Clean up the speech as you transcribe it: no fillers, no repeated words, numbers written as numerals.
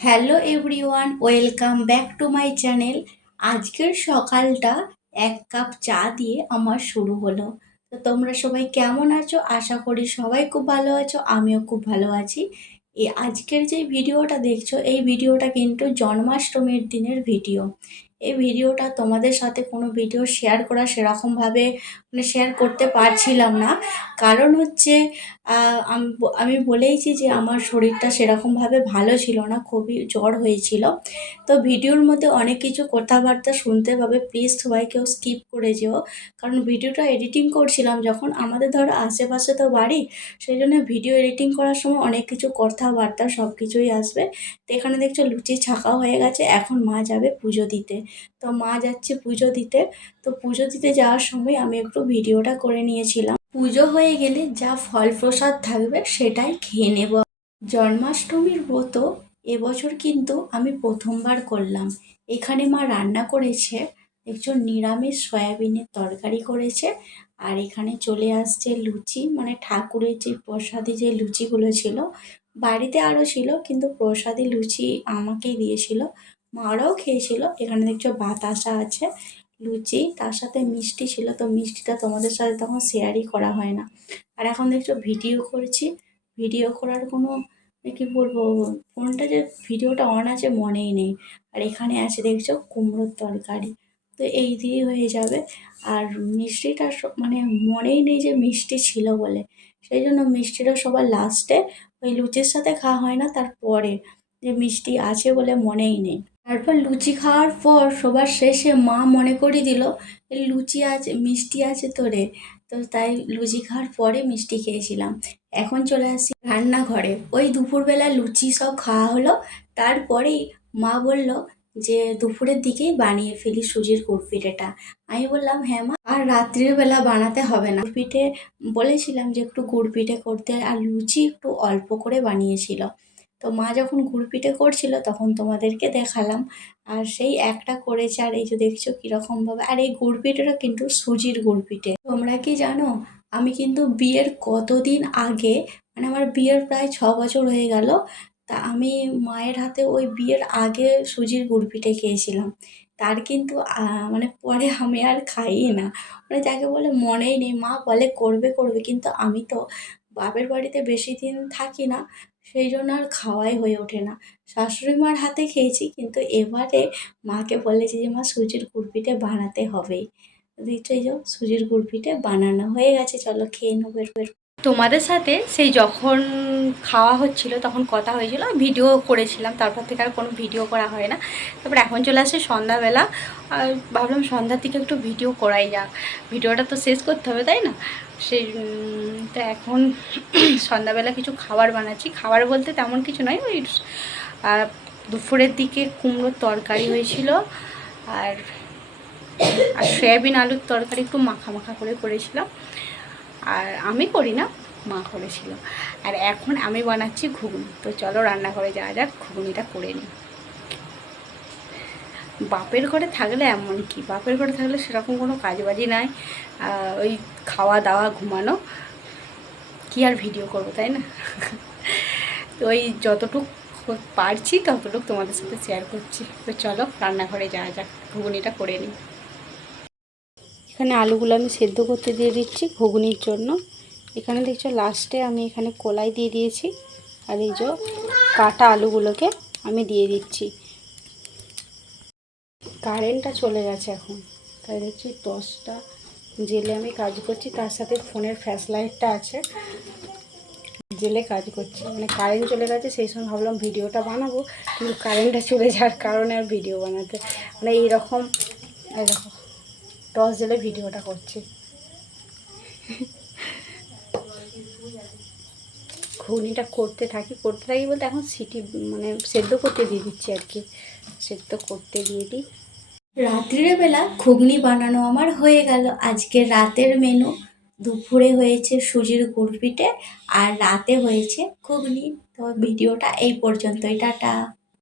Hello everyone, welcome back to my channel. আজকের সকালটা এক কাপ চা দিয়ে আমার শুরু হলো। তো তোমরা সবাই কেমন আছো? আশা করি সবাই খুব ভালো আছো, আমিও খুব ভালো আছি। আজকের যে ভিডিওটা দেখছো, এই ভিডিওটা কিন্তু জন্মাষ্টমীর দিনের ভিডিও। এই ভিডিওটা তোমাদের সাথে কোনো ভিডিও শেয়ার করা সেরকমভাবে শেয়ার করতে পারছিলাম না। কারণ হচ্ছে আমি বলেইছি যে আমার শরীরটা সেরকমভাবে ভালো ছিল না, খুবই জ্বর হয়েছিল। তো ভিডিওর মধ্যে অনেক কিছু কথাবার্তা শুনতে পাবে, প্লিজ সবাই কেউ স্কিপ করে যেও। কারণ ভিডিওটা এডিটিং করছিলাম যখন, আমাদের ধরো আশেপাশে তো বাড়ি, সেই জন্য ভিডিও এডিটিং করার সময় অনেক কিছু কথাবার্তা সব কিছুই আসবে। তো এখানে দেখছো লুচি ছাঁকা হয়ে গেছে, এখন মা যাবে পুজো দিতে। তো মা যাচ্ছে পুজো দিতে। তো পুজো দিতে যাওয়ার সময় আমি একটু ভিডিওটা করে নিয়েছিলাম। পুজো হয়ে গেলে যা ফল প্রসাদ থাকবে সেটাই খেয়ে নেব। জন্মাষ্টমীর ব্রত এবছর কিন্তু আমি প্রথমবার করলাম। এখানে মা রান্না করেছে, একজন নিরামিষ সয়াবিনের তরকারি করেছে। আর এখানে চলে আসছে লুচি, মানে ঠাকুরের যে প্রসাদী যে লুচিগুলো ছিল, বাড়িতে আরও ছিল কিন্তু প্রসাদী লুচি আমাকেই দিয়েছিল। মারাও খেয়েছিল। এখানে দেখছো বাতাসা আছে, লুচি, তার সাথে মিষ্টি ছিল। তো মিষ্টিটা তোমাদের সাথে তখন শেয়ারই করা হয় না। আর এখন দেখছো ভিডিও করছি, ভিডিও করার কোনো কি বলবো, ফোনটা যে ভিডিওটা অন আছে মনেই নেই। আর এখানে আছে দেখছো কুমড়োর তরকারি। তো এই দিয়ে হয়ে যাবে। আর মিষ্টিটা মানে মনেই নেই যে মিষ্টি ছিল বলে, সেই জন্য মিষ্টিটা সবার লাস্টে, ওই লুচির সাথে খাওয়া হয় না, তারপরে যে মিষ্টি আছে বলে মনেই নেই। তারপর লুচি খাওয়ার পর সবার শেষে মা মনে করিয়ে দিল, "এই লুচি আছে, মিষ্টি আছে তোরে।" তো তাই লুচি খাওয়ার পরে মিষ্টি খেয়েছিলাম। এখন চলে আসি রান্নাঘরে। ওই দুপুরবেলা লুচি সব খাওয়া হলো, তারপরেই মা বলল যে দুপুরের দিকেই বানিয়ে ফেলি সুজির গুড়পিঠেটা। আমি বললাম হ্যাঁ মা, আর রাত্রির বেলা বানাতে হবে না। পিঠে বলেছিলাম যে একটু গুড় পিঠে করতে, আর লুচি একটু অল্প করে বানিয়েছিল। তো মা যখন গুড় পিঠে করছিল তখন তোমাদেরকে দেখালাম। আর সেই একটা করেছে, আর এই যে দেখছো কীরকমভাবে। আর এই গুড় পিঠেটা কিন্তু সুজির গুড় পিঠে। তোমরা কি জানো, আমি কিন্তু বিয়ের কতদিন আগে, মানে আমার বিয়ের প্রায় 6 বছর হয়ে গেল, তা আমি মায়ের হাতে ওই বিয়ের আগে সুজির গুড় পিঠে খেয়েছিলাম। তার কিন্তু মানে পরে আমি আর খাইই না, মানে যাকে বলে মনেই নেই। মা বলে করবে করবে, কিন্তু আমি তো বাপের বাড়িতে বেশি দিন থাকি না, সেই জন্য আর খাওয়াই হয়ে ওঠে না। শাশুড়ি মার হাতে খেয়েছি, কিন্তু এবারে মাকে বলেছি যে মা সুজির গুড় পিঠে বানাতে হবেই। দেখছো এই যে সুজির গুড় পিঠে বানানো হয়ে গেছে, চলো খেয়ে নেবো এর। তোমাদের সাথে সেই যখন খাওয়া হচ্ছিল তখন কথা হয়েছিল, ভিডিও করেছিলাম, তারপর থেকে আর কোনো ভিডিও করা হয় না। তারপর এখন চলে আসে সন্ধ্যাবেলা, আর ভাবলাম সন্ধ্যার দিকে একটু ভিডিও করাই যাক, ভিডিওটা তো শেষ করতে হবে তাই না। সেই তো এখন সন্ধ্যাবেলা কিছু খাবার বানাচ্ছি। খাবার বলতে তেমন কিছু নয়, ওই দুপুরের দিকে কুমড়োর তরকারি হয়েছিল, আর আর সয়াবিন আলুর তরকারি একটু মাখা মাখা করে করেছিলাম। আর আমি করি না, মা করেছিল। আর এখন আমি বানাচ্ছি ঘুগনি। তো চলো রান্নাঘরে যাওয়া যাক, ঘুগনিটা করে নিই। বাপের ঘরে থাকলে এমন কি, বাপের ঘরে থাকলে সেরকম কোনো কাজবাজি নাই, ওই খাওয়া দাওয়া ঘুমানো, কি আর ভিডিও করবো তাই না। তো ওই যতটুক পারছি ততটুক তোমাদের সাথে শেয়ার করছি। তো চলো রান্নাঘরে যাওয়া যাক, ঘুগনিটা করে নিই। এখানে আলুগুলো আমি সেদ্ধ করতে দিয়ে দিচ্ছি ঘুগনির জন্য। এখানে দেখছো লাস্টে আমি এখানে কলাই দিয়ে দিয়েছি, আর এই যে কাটা আলুগুলোকে আমি দিয়ে দিচ্ছি। কারেন্টটা চলে গেছে এখন, তাই দেখছি টর্চটা জেলে আমি কাজ করছি, তার সাথে ফোনের ফ্ল্যাশ লাইটটা আছে, জেলে কাজ করছি। মানে কারেন্ট চলে গেছে, সেই সময় ভাবলাম ভিডিওটা বানাবো, কিন্তু কারেন্টটা চলে যাওয়ার কারণে আর ভিডিও বানাতে, মানে এইরকম টর্চ জেলে ভিডিওটা করছি। ঘুগনিটা করতে থাকি বলতে এখন সিটি মানে সেদ্ধ করতে দিয়ে দিচ্ছি আর কি, সেদ্ধ করতে দিয়ে দিই। রাত্রির বেলা ঘুগনি বানানো আমার হয়ে গেল। আজকে রাতের মেনু, দুপুরে হয়েছে সুজির গুড় পিঠে, আর রাতে হয়েছে ঘুগনি। তো ভিডিওটা এই পর্যন্তই, টাটা।